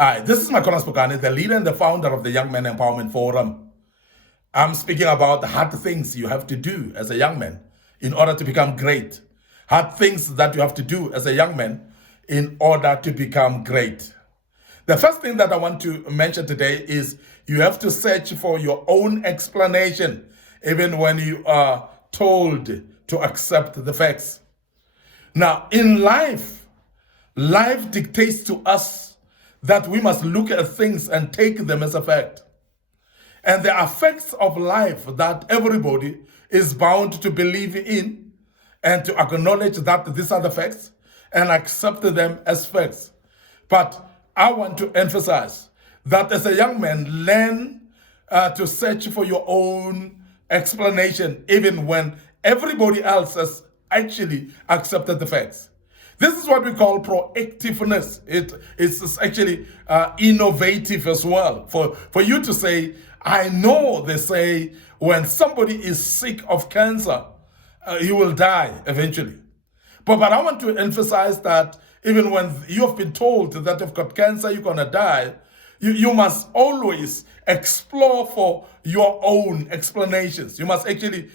Hi, this is Makonas Pukani, the leader and the founder of the Young Men Empowerment Forum. I'm speaking about the hard things you have to do as a young man in order to become great. Hard things that you have to do as a young man in order to become great. The first thing that I want to mention today is you have to search for your own explanation, even when you are told to accept the facts. Now, in life dictates to us that we must look at things and take them as a fact. And there are facts of life that everybody is bound to believe in and to acknowledge that these are the facts and accept them as facts. But I want to emphasize that as a young man, learn to search for your own explanation, even when everybody else has actually accepted the facts. This is what we call proactiveness. It's actually innovative as well. For you to say, I know they say when somebody is sick of cancer, he will die eventually. But I want to emphasize that even when you have been told that you've got cancer, you're going to die, you must always explore for your own explanations. You must actually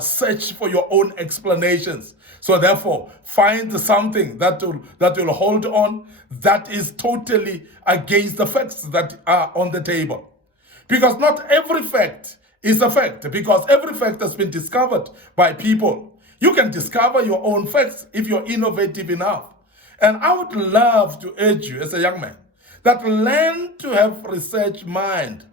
search for your own explanations. So therefore, find something that will hold on that is totally against the facts that are on the table. Because not every fact is a fact, because every fact has been discovered by people. You can discover your own facts if you're innovative enough. And I would love to urge you as a young man that learn to have research mind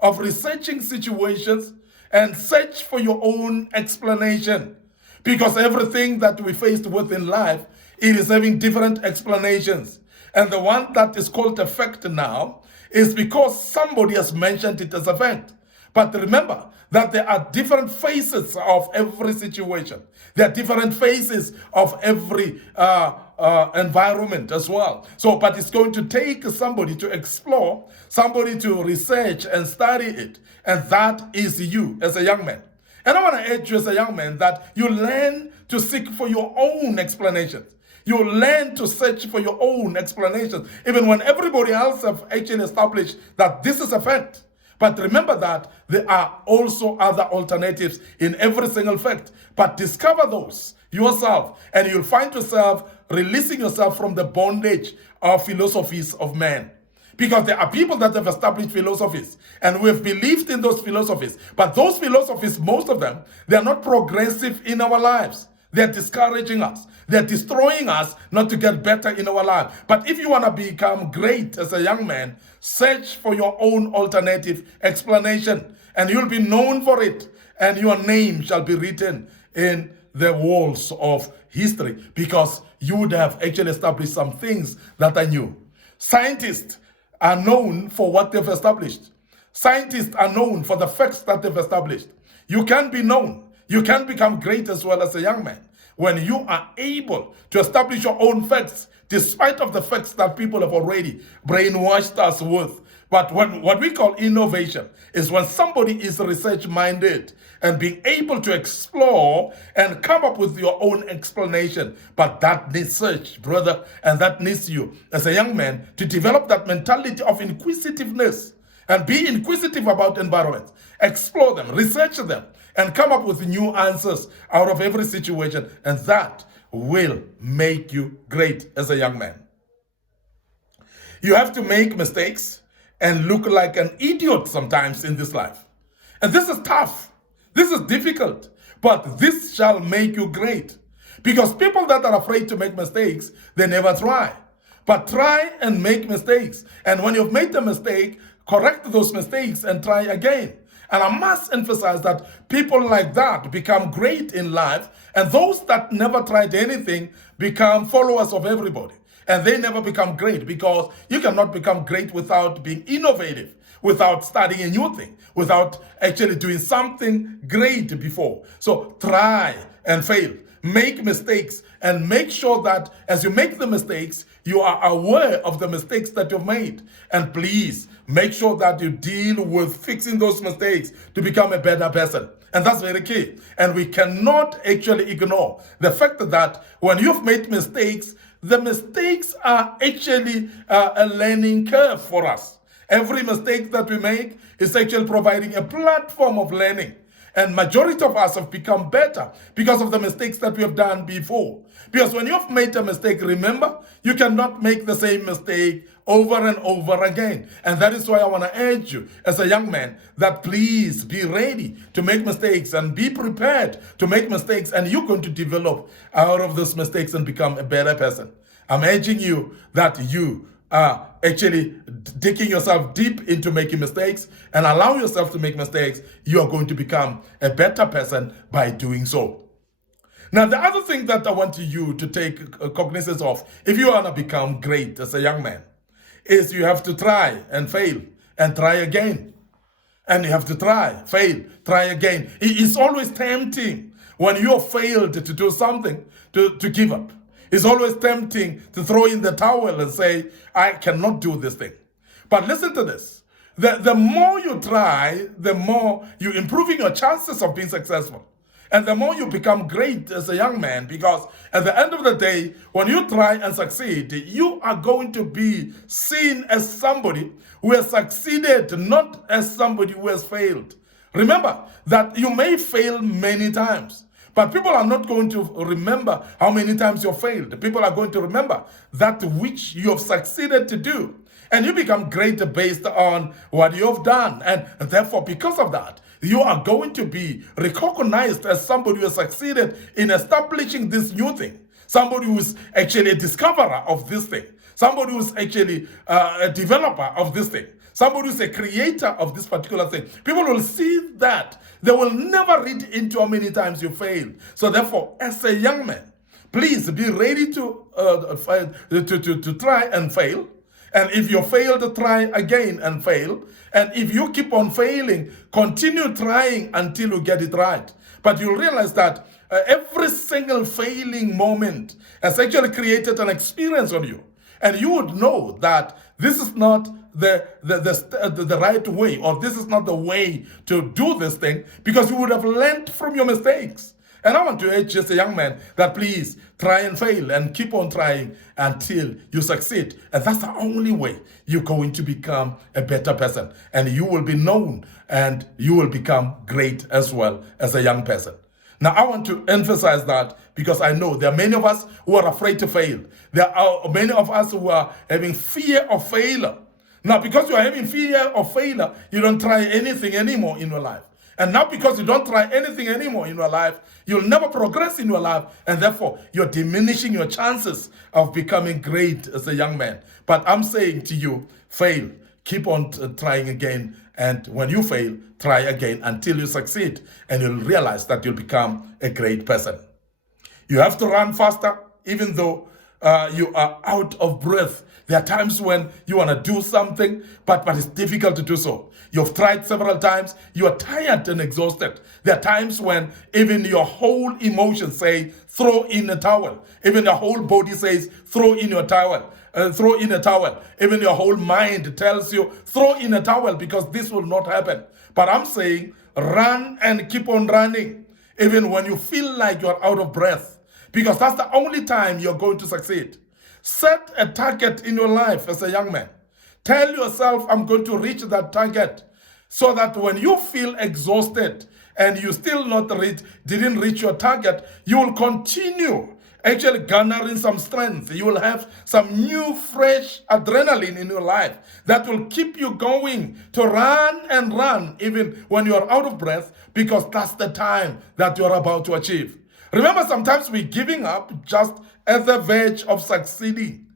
of researching situations and search for your own explanation. Because everything that we faced with in life, it is having different explanations. And the one that is called a fact now is because somebody has mentioned it as a fact. But remember that there are different phases of every situation. There are different phases of every environment as well. So, but it's going to take somebody to explore, somebody to research and study it. And that is you as a young man. And I want to urge you as a young man that you learn to seek for your own explanations. You learn to search for your own explanations, even when everybody else have actually established that this is a fact. But remember that there are also other alternatives in every single fact. But discover those yourself, and you'll find yourself releasing yourself from the bondage of philosophies of man. Because there are people that have established philosophies, and we have believed in those philosophies. But those philosophies, most of them, they are not progressive in our lives. They're discouraging us. They're destroying us not to get better in our life. But if you want to become great as a young man, search for your own alternative explanation, and you'll be known for it, and your name shall be written in the walls of history, because you would have actually established some things that are new. Scientists are known for what they've established. Scientists are known for the facts that they've established. You can be known. You can become great as well as a young man when you are able to establish your own facts, despite of the facts that people have already brainwashed us with. But what we call innovation is when somebody is research-minded and being able to explore and come up with your own explanation. But that needs search, brother, and that needs you as a young man to develop that mentality of inquisitiveness and be inquisitive about environments. Explore them, research them, and come up with new answers out of every situation. And that will make you great as a young man. You have to make mistakes and look like an idiot sometimes in this life. And this is tough. This is difficult. But this shall make you great. Because people that are afraid to make mistakes, they never try. But try and make mistakes. And when you've made the mistake, correct those mistakes and try again. And I must emphasize that people like that become great in life, and those that never tried anything become followers of everybody. And they never become great, because you cannot become great without being innovative, without studying a new thing, without actually doing something great before. So try and fail. Make mistakes, and make sure that as you make the mistakes, you are aware of the mistakes that you've made. And please make sure that you deal with fixing those mistakes to become a better person. And that's very key. And we cannot actually ignore the fact that when you've made mistakes, the mistakes are actually a learning curve for us. Every mistake that we make is actually providing a platform of learning. And majority of us have become better because of the mistakes that we have done before. Because when you have made a mistake, remember, you cannot make the same mistake over and over again. And that is why I want to urge you as a young man that please be ready to make mistakes and be prepared to make mistakes, and you're going to develop out of those mistakes and become a better person. I'm urging you that you are actually digging yourself deep into making mistakes and allow yourself to make mistakes. You are going to become a better person by doing so. Now, the other thing that I want you to take cognizance of, if you want to become great as a young man, is you have to try and fail and try again. And you have to try, fail, try again. It's always tempting when you have failed to do something to give up. It's always tempting to throw in the towel and say, I cannot do this thing. But listen to this. The more you try, the more you're improving your chances of being successful. And the more you become great as a young man, because at the end of the day, when you try and succeed, you are going to be seen as somebody who has succeeded, not as somebody who has failed. Remember that you may fail many times, but people are not going to remember how many times you failed. People are going to remember that which you have succeeded to do. And you become great based on what you have done. And therefore, because of that, you are going to be recognized as somebody who has succeeded in establishing this new thing. Somebody who is actually a discoverer of this thing. Somebody who is actually a developer of this thing. Somebody who is a creator of this particular thing. People will see that. They will never read into how many times you failed. So therefore, as a young man, please be ready to try and fail. And if you fail, to try again and fail. And if you keep on failing, continue trying until you get it right. But you'll realize that every single failing moment has actually created an experience on you. And you would know that this is not the right way, or this is not the way to do this thing, because you would have learned from your mistakes. And I want to urge you as a young man that please try and fail and keep on trying until you succeed. And that's the only way you're going to become a better person. And you will be known and you will become great as well as a young person. Now, I want to emphasize that because I know there are many of us who are afraid to fail. There are many of us who are having fear of failure. Now, because you are having fear of failure, you don't try anything anymore in your life. And now because you don't try anything anymore in your life, you'll never progress in your life. And therefore, you're diminishing your chances of becoming great as a young man. But I'm saying to you, fail. Keep on trying again. And when you fail, try again until you succeed. And you'll realize that you'll become a great person. You have to run faster, even though you are out of breath. There are times when you want to do something, but it's difficult to do so. You've tried several times, you are tired and exhausted. There are times when even your whole emotions say, throw in a towel. Even your whole body says, throw in your towel. Throw in a towel. Even your whole mind tells you, throw in a towel because this will not happen. But I'm saying, run and keep on running, even when you feel like you're out of breath, because that's the only time you're going to succeed. Set a target in your life as a young man. Tell yourself, I'm going to reach that target, so that when you feel exhausted and you still didn't reach your target, you will continue actually garnering some strength. You will have some new, fresh adrenaline in your life that will keep you going to run and run even when you are out of breath, because that's the time that you're about to achieve. Remember, sometimes we're giving up just at the verge of succeeding.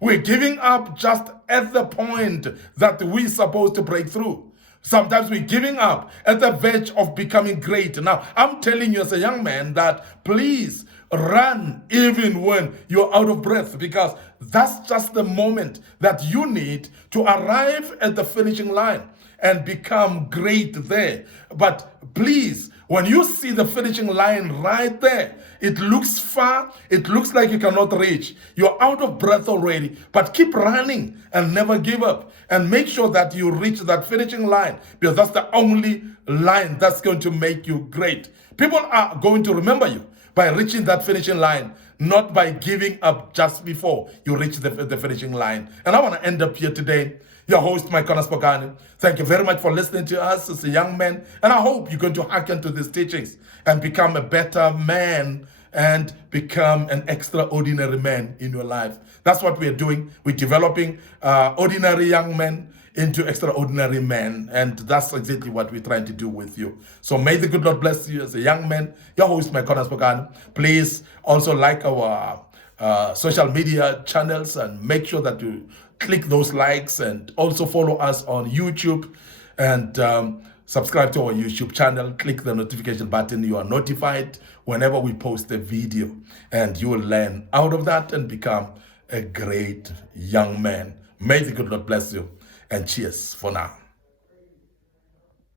We're giving up just at the point that we're supposed to break through. Sometimes we're giving up at the verge of becoming great. Now, I'm telling you as a young man that please run even when you're out of breath, because that's just the moment that you need to arrive at the finishing line and become great there. But please, when you see the finishing line right there, it looks far, it looks like you cannot reach. You're out of breath already, but keep running and never give up. And make sure that you reach that finishing line, because that's the only line that's going to make you great. People are going to remember you by reaching that finishing line, not by giving up just before you reach the finishing line. And I want to end up here today. Your host, Mike Spokane. Thank you very much for listening to us as a young man. And I hope you're going to hearken to these teachings and become a better man and become an extraordinary man in your life. That's what we're doing. We're developing ordinary young men into extraordinary men. And that's exactly what we're trying to do with you. So may the good Lord bless you as a young man. Your host, Mike Spokane. Please also like our social media channels and make sure that you click those likes, and also follow us on YouTube and subscribe to our YouTube channel. Click the notification button. You are notified whenever we post a video, and you will learn out of that and become a great young man. May the good Lord bless you, and cheers for now.